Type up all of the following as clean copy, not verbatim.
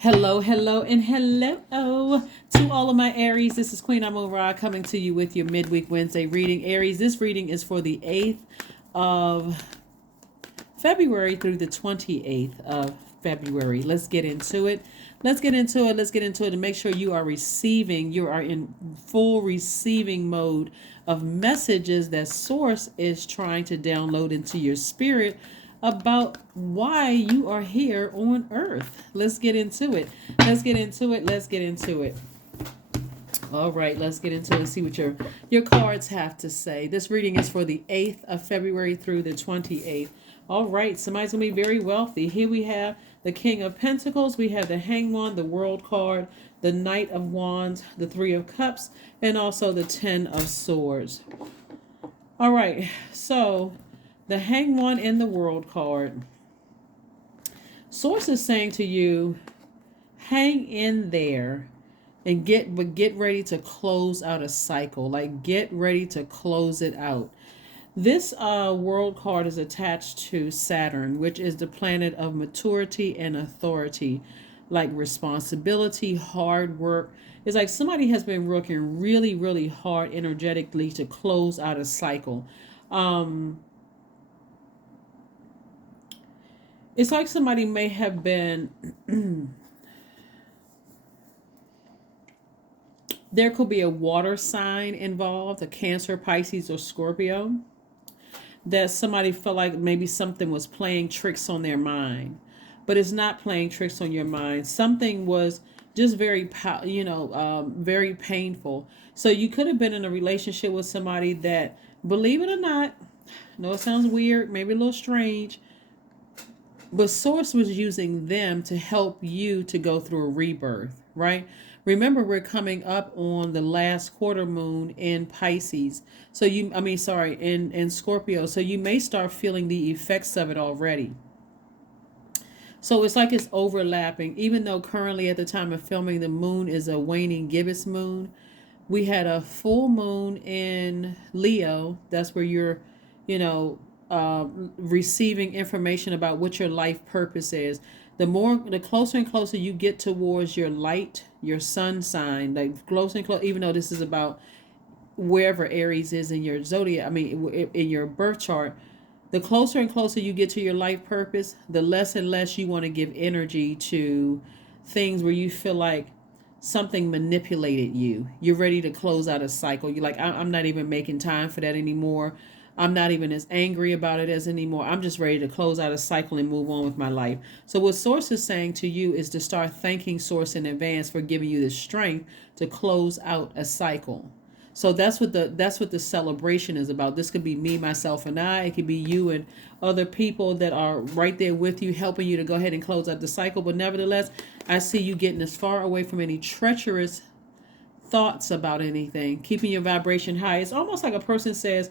Hello, hello, and hello to all of my Aries. This is Queen Amun Ra coming to you with your midweek Wednesday reading. Aries, this reading is for the 8th of February through the 28th of February. Let's get into it. Let's get into it. Let's get into it and make sure you are receiving, you are in full receiving mode of messages that Source is trying to download into your spirit about why you are here on Earth. Let's get into it. Let's get into it. Let's get into it. All right, let's get into it and see what your cards have to say. This reading is for the 8th of February through the 28th. All right, somebody's going to be very wealthy. Here we have the King of Pentacles. We have the Hanged, the World card, the Knight of Wands, the Three of Cups, and also the Ten of Swords. All right, so the Hanged and the World card. Source is saying to you, hang in there and get ready to close out a cycle. Like, get ready to close it out. This world card is attached to Saturn, which is the planet of maturity and authority, like responsibility, hard work. It's like somebody has been working really, really hard energetically to close out a cycle. It's like somebody may have been there could be a water sign involved, a Cancer, Pisces, or Scorpio, that somebody felt like maybe something was playing tricks on their mind. But it's not playing tricks on your mind. Something was just very, very painful. So you could have been in a relationship with somebody that, believe it or not, I know it sounds weird, maybe a little strange, but Source was using them to help you to go through a rebirth, right? Remember, we're coming up on the last quarter moon in Pisces. So in Scorpio. So you may start feeling the effects of it already. So it's like it's overlapping, even though currently at the time of filming, the moon is a waning gibbous moon. We had a full moon in Leo. That's where you're, receiving information about what your life purpose is. The closer and closer you get towards your light, your sun sign, like closer and closer, even though this is about wherever Aries is in your zodiac, in your birth chart, the closer and closer you get to your life purpose, the less and less you want to give energy to things where you feel like something manipulated you. You're ready to close out a cycle. You're like, I'm not even making time for that anymore. I'm not even as angry about it as anymore. I'm just ready to close out a cycle and move on with my life. So what Source is saying to you is to start thanking Source in advance for giving you the strength to close out a cycle. So that's what the celebration is about. This could be me, myself, and I. It could be you and other people that are right there with you, helping you to go ahead and close out the cycle. But nevertheless, I see you getting as far away from any treacherous thoughts about anything, keeping your vibration high. It's almost like a person says,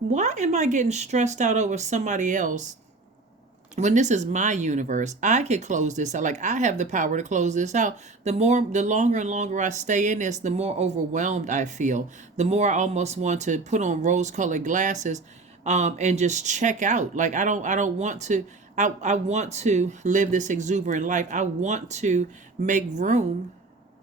why am I getting stressed out over somebody else when this is my universe? I could close this out. Like, I have the power to close this out. The longer and longer I stay in this, the more overwhelmed I feel. The more I almost want to put on rose-colored glasses and just check out. Like, I don't want to. I want to live this exuberant life. I want to make room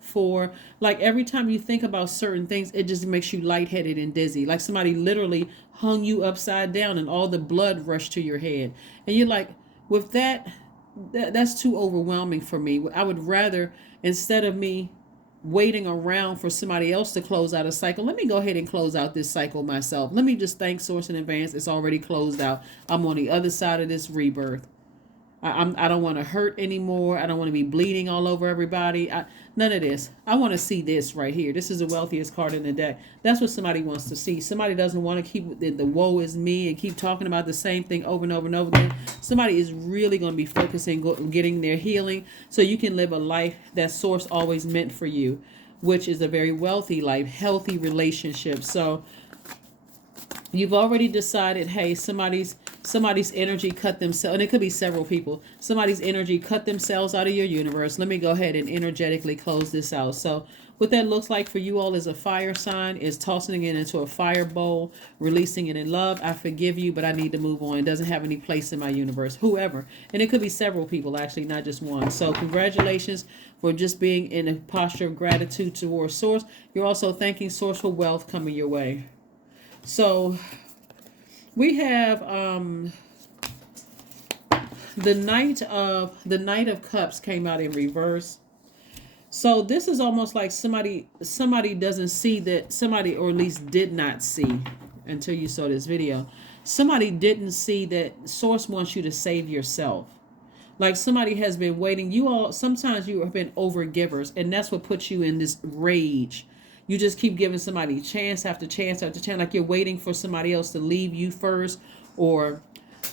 for, like, every time you think about certain things, it just makes you lightheaded and dizzy. Like somebody literally hung you upside down and all the blood rushed to your head. And you're like, with that's too overwhelming for me. I would rather, instead of me waiting around for somebody else to close out a cycle, let me go ahead and close out this cycle myself. Let me just thank Source in advance. It's already closed out. I'm on the other side of this rebirth. I don't want to hurt anymore. I don't want to be bleeding all over everybody. None of this. I want to see this right here. This is the wealthiest card in the deck. That's what somebody wants to see. Somebody doesn't want to keep the woe is me and keep talking about the same thing over and over and over again. Somebody is really going to be focusing on getting their healing so you can live a life that Source always meant for you, which is a very wealthy life, healthy relationship. So you've already decided, hey, somebody's Somebody's energy cut themselves, and it could be several people. Somebody's energy cut themselves out of your universe. Let me go ahead and energetically close this out. So what that looks like for you all is a fire sign, is tossing it into a fire bowl, releasing it in love. I forgive you, but I need to move on. It doesn't have any place in my universe. Whoever. And it could be several people, actually, not just one. So congratulations for just being in a posture of gratitude towards Source. You're also thanking Source for wealth coming your way. So we have the Knight of Cups came out in reverse. So this is almost like somebody doesn't see that, somebody, or at least did not see until you saw this video. Somebody didn't see that Source wants you to save yourself. Like somebody has been waiting. You all, sometimes you have been overgivers, and that's what puts you in this rage. You just keep giving somebody chance after chance after chance, like you're waiting for somebody else to leave you first, or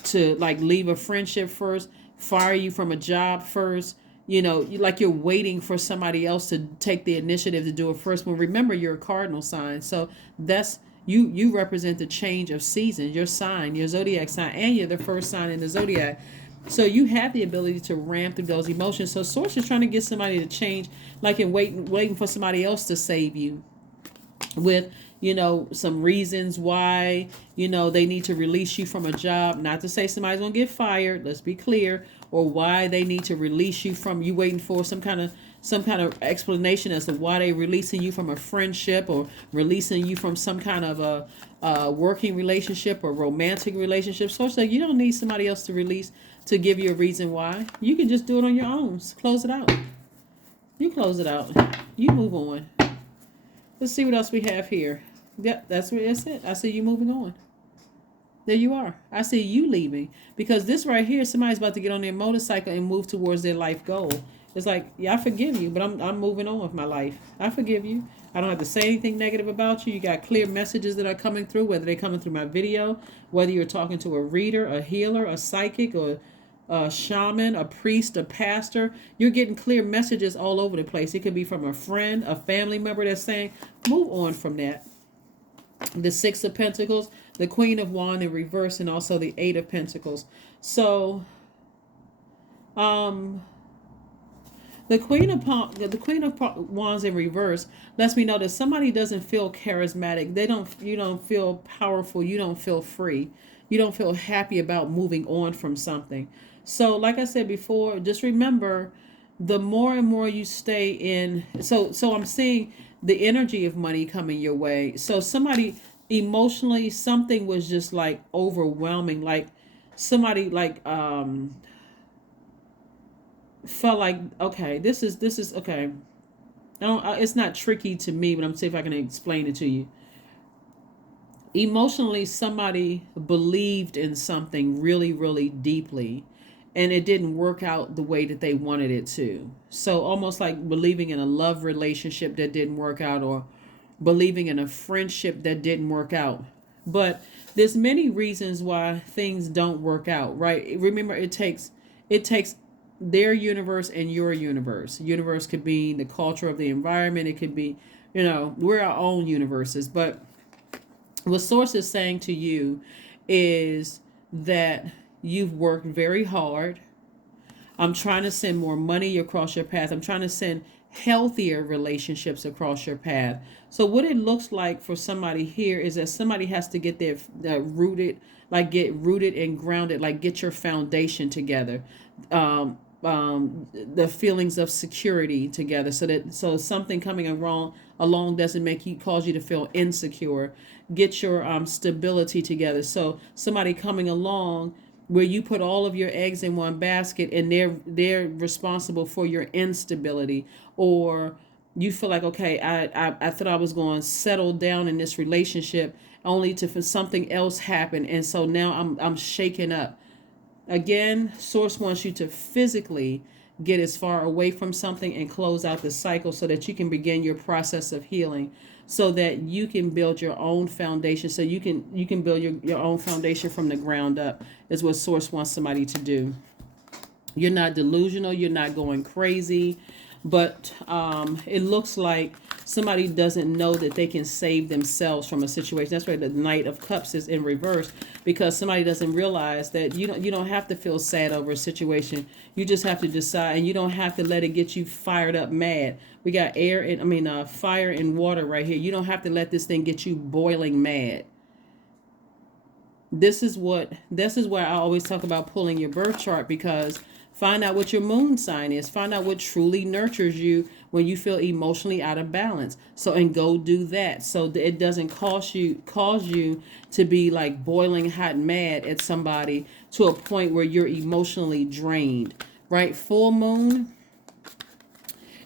to like leave a friendship first, fire you from a job first. You know, like you're waiting for somebody else to take the initiative to do it first. Well, remember, you're a cardinal sign, so that's you represent the change of seasons. Your sign, your zodiac sign, and you're the first sign in the zodiac. So you have the ability to ram through those emotions. So Source is trying to get somebody to change, like in waiting for somebody else to save you with, you know, some reasons why, you know, they need to release you from a job. Not to say somebody's gonna get fired, let's be clear, or why they need to release you from, you waiting for some kind of explanation as to why they releasing you from a friendship, or releasing you from some kind of a working relationship or romantic relationship. So it's like you don't need somebody else to release to give you a reason why. You can just do it on your own. Close it out. You close it out. You move on. Let's see what else we have here. Yep, that's what it said. I see you moving on. There you are. I see you leaving. Because this right here, somebody's about to get on their motorcycle and move towards their life goal. It's like, yeah, I forgive you, but I'm moving on with my life. I forgive you. I don't have to say anything negative about you. You got clear messages that are coming through, whether they're coming through my video, whether you're talking to a reader, a healer, a psychic, or a shaman, a priest, a pastor. You're getting clear messages all over the place. It could be from a friend, a family member that's saying, move on from that. The Six of Pentacles, the Queen of Wands in reverse, and also the Eight of Pentacles. So, the Queen of Wands in reverse lets me know that somebody doesn't feel charismatic. You don't feel powerful. You don't feel free. You don't feel happy about moving on from something. So, like I said before, just remember, the more and more you stay in. So I'm seeing the energy of money coming your way. So somebody emotionally, something was just like overwhelming. Like somebody felt like, okay, this is okay. It's not tricky to me, but I'm see if I can explain it to you. Emotionally, somebody believed in something really, really deeply, and it didn't work out the way that they wanted it to. So almost like believing in a love relationship that didn't work out, or believing in a friendship that didn't work out. But there's many reasons why things don't work out, right? Remember, it takes their universe and your universe. Universe could be the culture of the environment. It could be, we're our own universes. But what Source is saying to you is that you've worked very hard. I'm trying to send more money across your path. I'm trying to send healthier relationships across your path. So what it looks like for somebody here is that somebody has to get their get rooted and grounded, like get your foundation together. The feelings of security together, so something coming along doesn't cause you to feel insecure. Get your stability together. So somebody coming along where you put all of your eggs in one basket, and they're responsible for your instability, or you feel like, okay, I thought I was going to settle down in this relationship, only for something else happen, and so now I'm shaken up. Again, Source wants you to physically get as far away from something and close out the cycle so that you can begin your process of healing, so that you can build your own foundation, so you can build your own foundation from the ground up, is what Source wants somebody to do. You're not delusional. You're not going crazy. But it looks like somebody doesn't know that they can save themselves from a situation. That's why the Knight of Cups is in reverse, because somebody doesn't realize that you don't have to feel sad over a situation. You just have to decide, and you don't have to let it get you fired up mad. We got fire and water right here. You don't have to let this thing get you boiling mad. This is where I always talk about pulling your birth chart, because find out what your moon sign is. Find out what truly nurtures you when you feel emotionally out of balance. So, and go do that, so that it doesn't cause you to be like boiling hot mad at somebody to a point where you're emotionally drained. Right? Full moon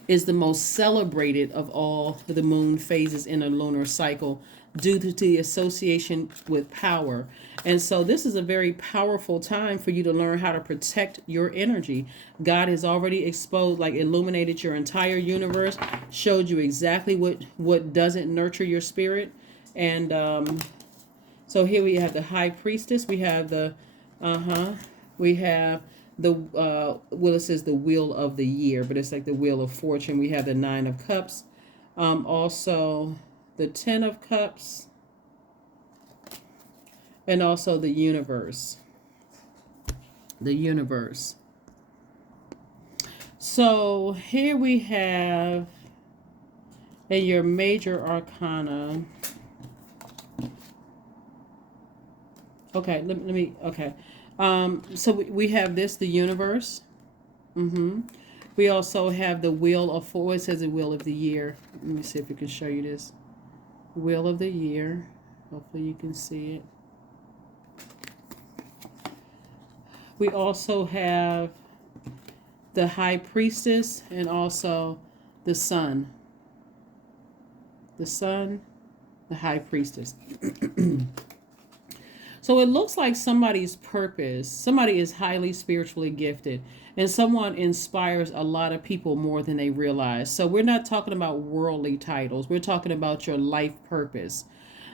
is the most celebrated of all the moon phases in a lunar cycle due to the association with power. And so this is a very powerful time for you to learn how to protect your energy. God has already exposed, like illuminated your entire universe, showed you exactly what doesn't nurture your spirit. And so here we have the High Priestess. We have we have the it says the Wheel of the Year, but it's like the Wheel of Fortune. We have the Nine of Cups, also the Ten of Cups, and also the Universe. The Universe. So here we have in your major arcana. Okay, let me. Okay. So we have this, the Universe. We also have the Wheel of Four. It says the Wheel of the Year. Let me see if we can show you this. Wheel of the Year. Hopefully you can see it. We also have the High Priestess and also the Sun. The Sun, the High Priestess. So it looks like somebody's purpose, somebody is highly spiritually gifted, and someone inspires a lot of people more than they realize. So we're not talking about worldly titles. We're talking about your life purpose.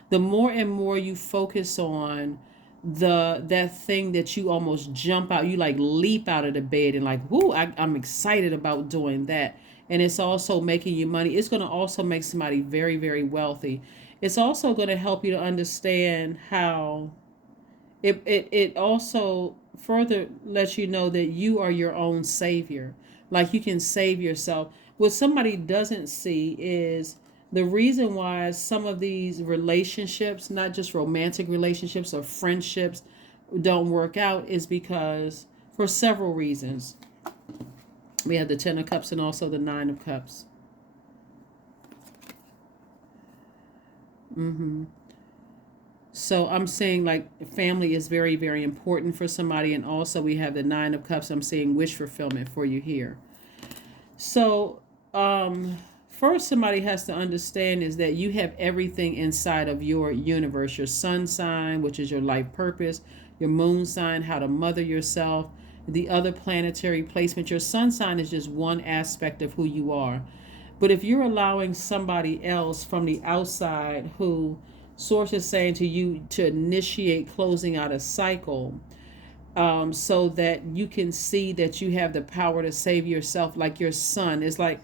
The more and more you focus on that thing that you almost jump out, you like leap out of the bed and like, whoo, I'm excited about doing that. And it's also making you money. It's going to also make somebody very, very wealthy. It's also going to help you to understand how it also further lets you know that you are your own savior. Like you can save yourself. What somebody doesn't see is the reason why some of these relationships, not just romantic relationships or friendships, don't work out is because for several reasons. We have the Ten of Cups and also the Nine of Cups. So I'm saying like family is very, very important for somebody. And also we have the Nine of Cups. I'm saying wish fulfillment for you here. So first somebody has to understand is that you have everything inside of your universe. Your sun sign, which is your life purpose. Your moon sign, how to mother yourself. The other planetary placement. Your sun sign is just one aspect of who you are. But if you're allowing somebody else from the outside who source is saying to you to initiate closing out a cycle, so that you can see that you have the power to save yourself, like your sun is like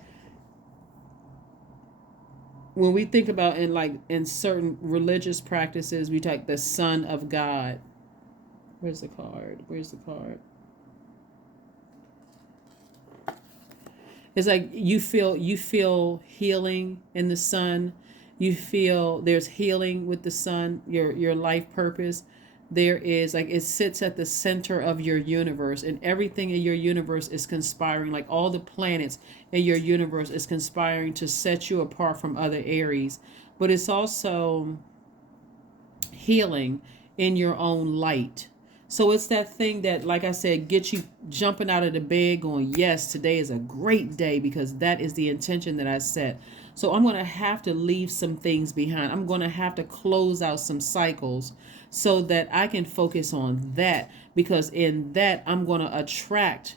when we think about in certain religious practices, we take the Son of God. Where's the card? It's like you feel healing in the sun. You feel there's healing with the sun, your life purpose. There is like it sits at the center of your universe, and everything in your universe is conspiring, like all the planets in your universe is conspiring to set you apart from other Aries. But it's also healing in your own light. So it's that thing that, like I said, gets you jumping out of the bed going, yes, today is a great day because that is the intention that I set. So I'm going to have to leave some things behind. I'm going to have to close out some cycles so that I can focus on that, because in that I'm going to attract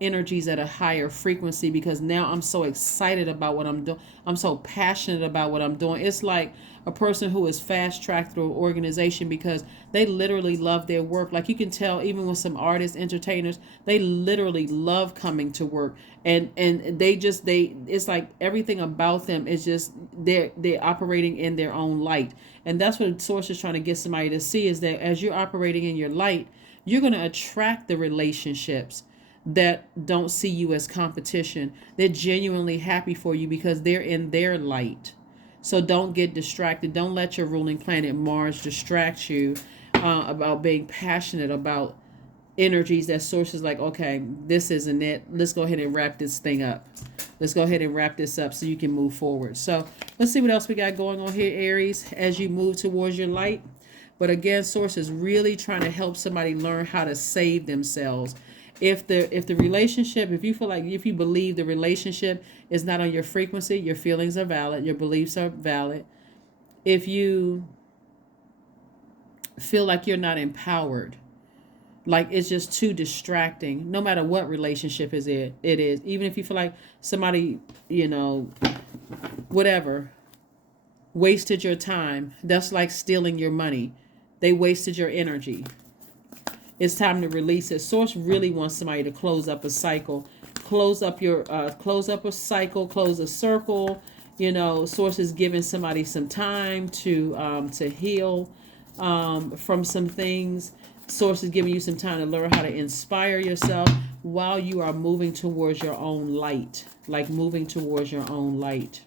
energies at a higher frequency, because now I'm so excited about what I'm doing. I'm so passionate about what I'm doing. It's like a person who is fast tracked through an organization because they literally love their work. Like you can tell, even with some artists, entertainers, they literally love coming to work, and they it's like everything about them is just they're operating in their own light. And that's what Source is trying to get somebody to see, is that as you're operating in your light, you're going to attract the relationships that don't see you as competition. They're genuinely happy for you because they're in their light. So don't get distracted. Don't let your ruling planet Mars distract you about being passionate about energies that sources like, okay, this isn't it. Let's go ahead and wrap this thing up. Let's go ahead and wrap this up so you can move forward. So let's see what else we got going on here, Aries, as you move towards your light. But again, Source is really trying to help somebody learn how to save themselves. If the relationship, if you feel like, if you believe the relationship is not on your frequency, your feelings are valid, your beliefs are valid. If you feel like you're not empowered, like it's just too distracting, no matter what relationship it is, even if you feel like somebody, whatever, wasted your time, that's like stealing your money. They wasted your energy. It's time to release it. Source really wants somebody to close up a cycle, close up a cycle, close a circle. Source is giving somebody some time to heal from some things. Source is giving you some time to learn how to inspire yourself while you are moving towards your own light, like moving towards your own light.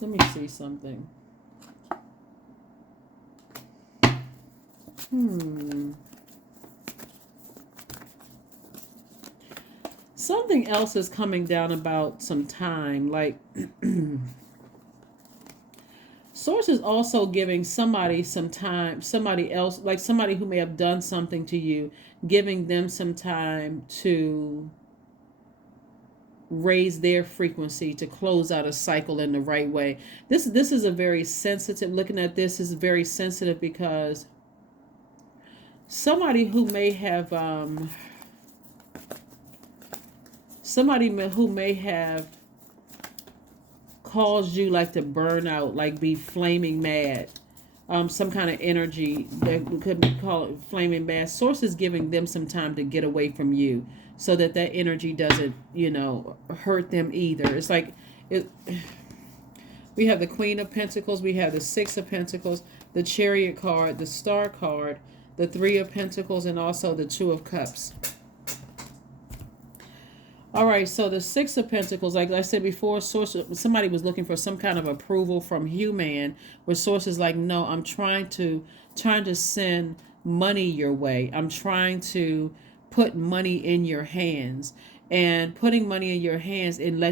Let me see something. Something else is coming down about some time. Like, Source is also giving somebody some time, somebody else, like somebody who may have done something to you, giving them some time to raise their frequency, to close out a cycle in the right way. This is a very sensitive, looking at this is very sensitive, because somebody who may have caused you like to burn out, like be flaming mad, some kind of energy that could be called flaming mad. Source is giving them some time to get away from you, so that energy doesn't, hurt them either. It's like we have the Queen of Pentacles, we have the Six of Pentacles, the Chariot card, the Star card, the Three of Pentacles, and also the Two of Cups. All right, so the Six of Pentacles, like I said before, somebody was looking for some kind of approval from human, where Source is like, no, I'm trying to send money your way. I'm trying to put money in your hands, and putting money in your hands and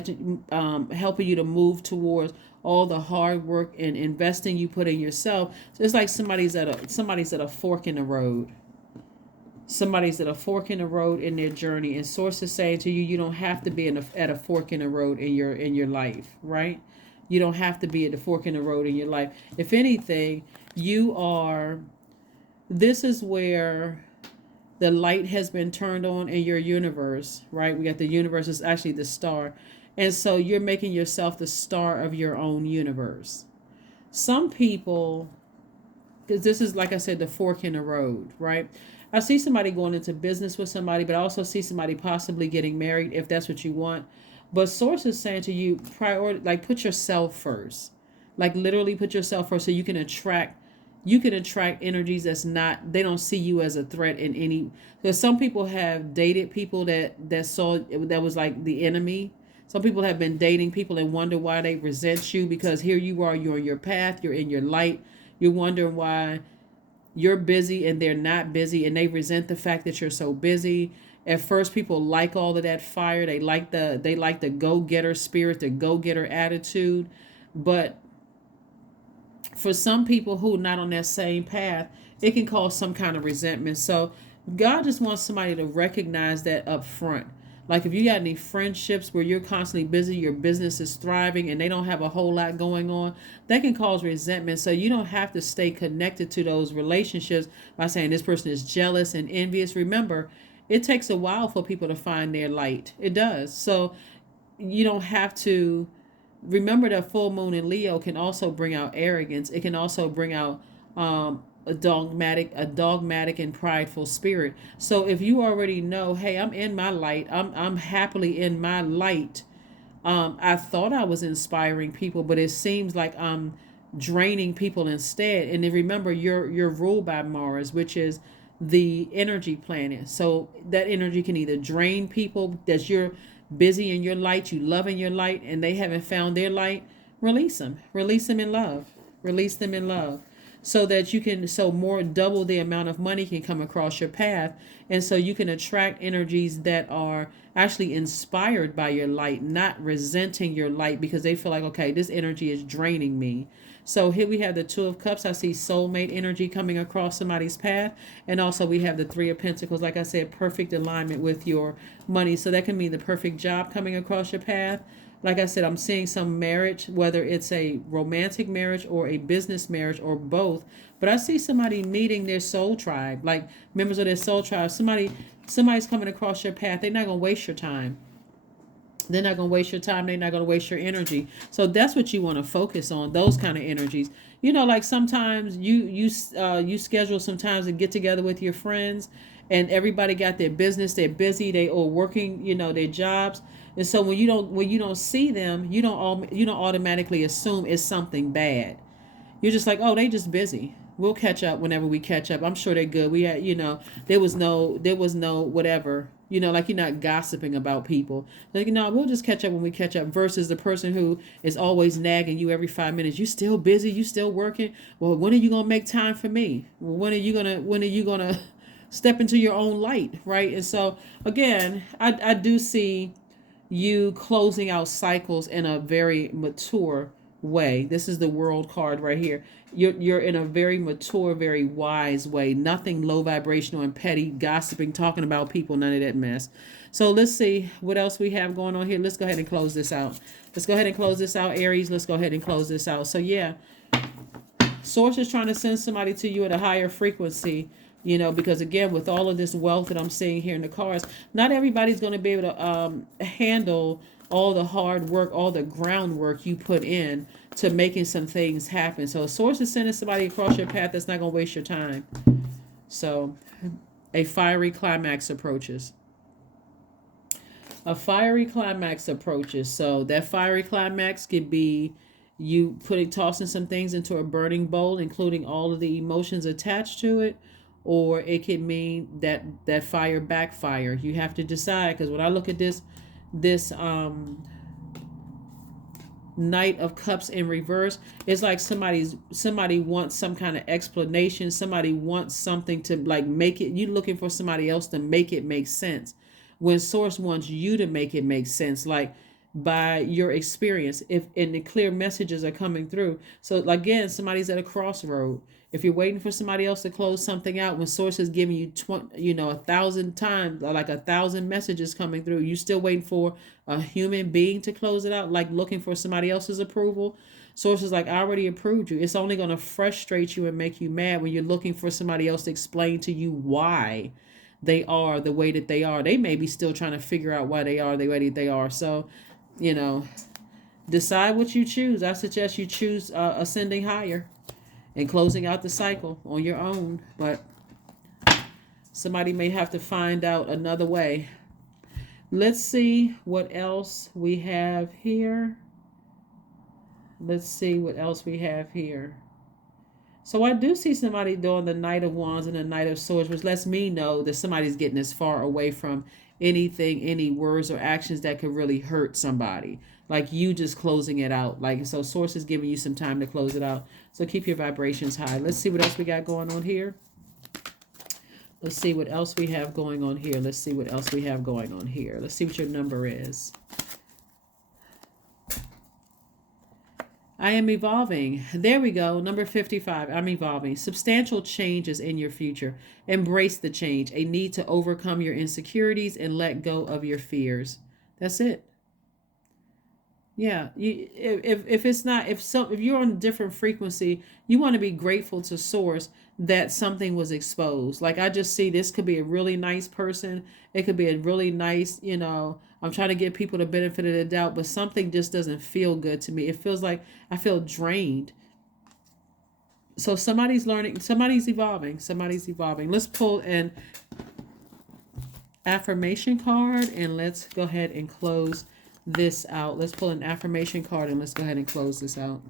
helping you to move towards all the hard work and investing you put in yourself. So it's like somebody's at a fork in the road. Somebody's at a fork in the road in their journey, and Source is saying to you, you don't have to be at a fork in the road in your life, right? You don't have to be at the fork in the road in your life. If anything, this is where the light has been turned on in your universe, right? We got the universe is actually the star. And so you're making yourself the star of your own universe. Some people, because this is, like I said, the fork in the road, right? I see somebody going into business with somebody, but I also see somebody possibly getting married, if that's what you want. But Source is saying to you, put yourself first. Like literally put yourself first, so you can attract energies they don't see you as a threat in any. Because some people have dated people that was like the enemy. Some people have been dating people and wonder why they resent you, because here you are, you're on your path, you're in your light, you're wondering why you're busy and they're not busy, and they resent the fact that you're so busy. At first, people like all of that fire. They like the go-getter spirit, the go-getter attitude. But for some people who are not on that same path, it can cause some kind of resentment. So God just wants somebody to recognize that up front. Like if you got any friendships where you're constantly busy, your business is thriving, and they don't have a whole lot going on, that can cause resentment. So you don't have to stay connected to those relationships by saying this person is jealous and envious. Remember, it takes a while for people to find their light. It does. So you don't have to. Remember that full moon in Leo can also bring out arrogance. It can also bring out a dogmatic and prideful spirit. So if you already know, hey, I'm in my light, I'm happily in my light. I thought I was inspiring people, but it seems like I'm draining people instead. And then remember, you're ruled by Mars, which is the energy planet. So that energy can either drain people that you're busy in your light, you love in your light, and they haven't found their light. Release them in love, release them in love, so that you can, so more double the amount of money can come across your path, and so you can attract energies that are actually inspired by your light, not resenting your light because they feel like, okay, this energy is draining me. So here we have the Two of Cups. I see soulmate energy coming across somebody's path. And also we have the Three of Pentacles. Like I said, perfect alignment with your money. So that can mean the perfect job coming across your path. Like I said, I'm seeing some marriage, whether it's a romantic marriage or a business marriage or both. But I see somebody meeting their soul tribe, like members of their soul tribe. Somebody's coming across your path. They're not going to waste your time. They're not going to waste your time. They're not going to waste your energy. So that's what you want to focus on, those kind of energies. You know, like sometimes you schedule sometimes to get together with your friends, and everybody got their business. They're busy. They are working, their jobs. And so when you don't see them, you don't automatically assume it's something bad. You're just like, oh, they just busy. We'll catch up whenever we catch up. I'm sure they're good. We had, there was no whatever. Like you're not gossiping about people. Like, we'll just catch up when we catch up. Versus the person who is always nagging you every 5 minutes. You still busy? You still working? Well, when are you gonna make time for me? When are you gonna step into your own light, right? And so again, I do see you closing out cycles in a very mature way. This is the World card right here. You're in a very mature, very wise way. Nothing low vibrational and petty gossiping, talking about people, none of that mess. So let's see what else we have going on here. Let's go ahead and close this out. Aries. Let's go ahead and close this out. So yeah, Source is trying to send somebody to you at a higher frequency. Because again, with all of this wealth that I'm seeing here in the cards, not everybody's going to be able to handle all the hard work, all the groundwork you put in to making some things happen. So Source is sending somebody across your path that's not going to waste your time. So a fiery climax approaches. So that fiery climax could be you tossing some things into a burning bowl, including all of the emotions attached to it. Or it could mean that fire backfire. You have to decide, because when I look at this Knight of Cups in reverse, it's like somebody wants some kind of explanation. Somebody wants something to like make it. You looking for somebody else to make it make sense, when Source wants you to make it make sense, like by your experience. If and the clear messages are coming through. So again, somebody's at a crossroad. If you're waiting for somebody else to close something out, when Source is giving you 1,000 times, like 1,000 messages coming through, you still waiting for a human being to close it out, like looking for somebody else's approval. Source is like, I already approved you. It's only going to frustrate you and make you mad when you're looking for somebody else to explain to you why they are the way that they are. They may be still trying to figure out why they are the way that they are. So, decide what you choose. I suggest you choose ascending higher and closing out the cycle on your own. But somebody may have to find out another way. Let's see what else we have here. So I do see somebody doing the Knight of Wands and the Knight of Swords, which lets me know that somebody's getting as far away from anything, any words or actions that could really hurt somebody. Like you just closing it out. Like, so Source is giving you some time to close it out. So keep your vibrations high. Let's see what else we got going on here. Let's see what else we have going on here. Let's see what your number is. I am evolving. There we go. Number 55. I'm evolving. Substantial changes in your future. Embrace the change. A need to overcome your insecurities and let go of your fears. That's it. Yeah, if it's not, if you're on a different frequency, you want to be grateful to source that something was exposed. Like, I just see this could be a really nice person. It could be a really nice, I'm trying to give people the benefit of the doubt, but something just doesn't feel good to me. It feels like I feel drained. So somebody's learning, somebody's evolving, somebody's evolving. Let's pull an affirmation card and let's go ahead and close this out. Let's pull an affirmation card and let's go ahead and close this out.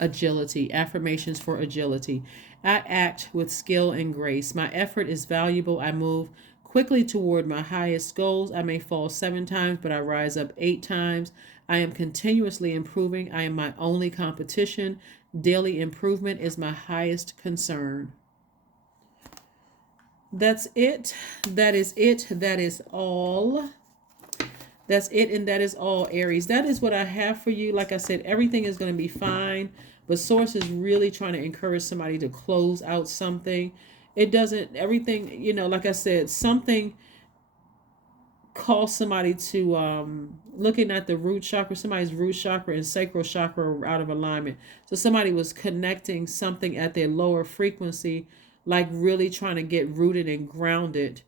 Agility. Affirmations for agility. I act with skill and grace. My effort is valuable. I move quickly toward my highest goals. I may fall 7 times, but I rise up 8 times. I am continuously improving. I am my only competition. Daily improvement is my highest concern. That's it. That is it. That is all. That's it, and that is all, Aries. That is what I have for you. Like I said, everything is going to be fine, but Source is really trying to encourage somebody to close out something. It doesn't, everything, like I said, something calls somebody to looking at the root chakra. Somebody's root chakra and sacral chakra are out of alignment. So somebody was connecting something at their lower frequency, like really trying to get rooted and grounded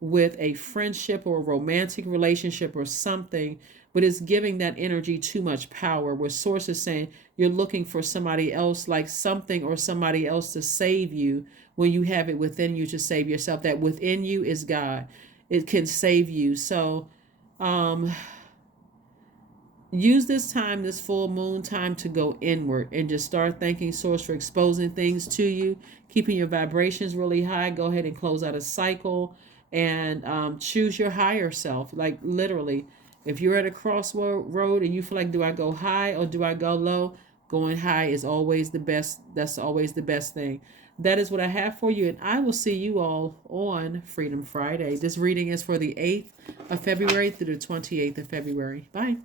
with a friendship or a romantic relationship or something, but it's giving that energy too much power, where Source is saying you're looking for somebody else, like something or somebody else to save you, when you have it within you to save yourself. That within you is God. It can save you. So use this time, this full moon time, to go inward and just start thanking Source for exposing things to you, keeping your vibrations really high. Go ahead and close out a cycle and choose your higher self. Like, literally, if you're at a crossroad and you feel like, do I go high or do I go low? Going high is always the best. That's always the best thing. That is what I have for you, and I will see you all on Freedom Friday. This reading is for the 8th of February through the 28th of February. Bye.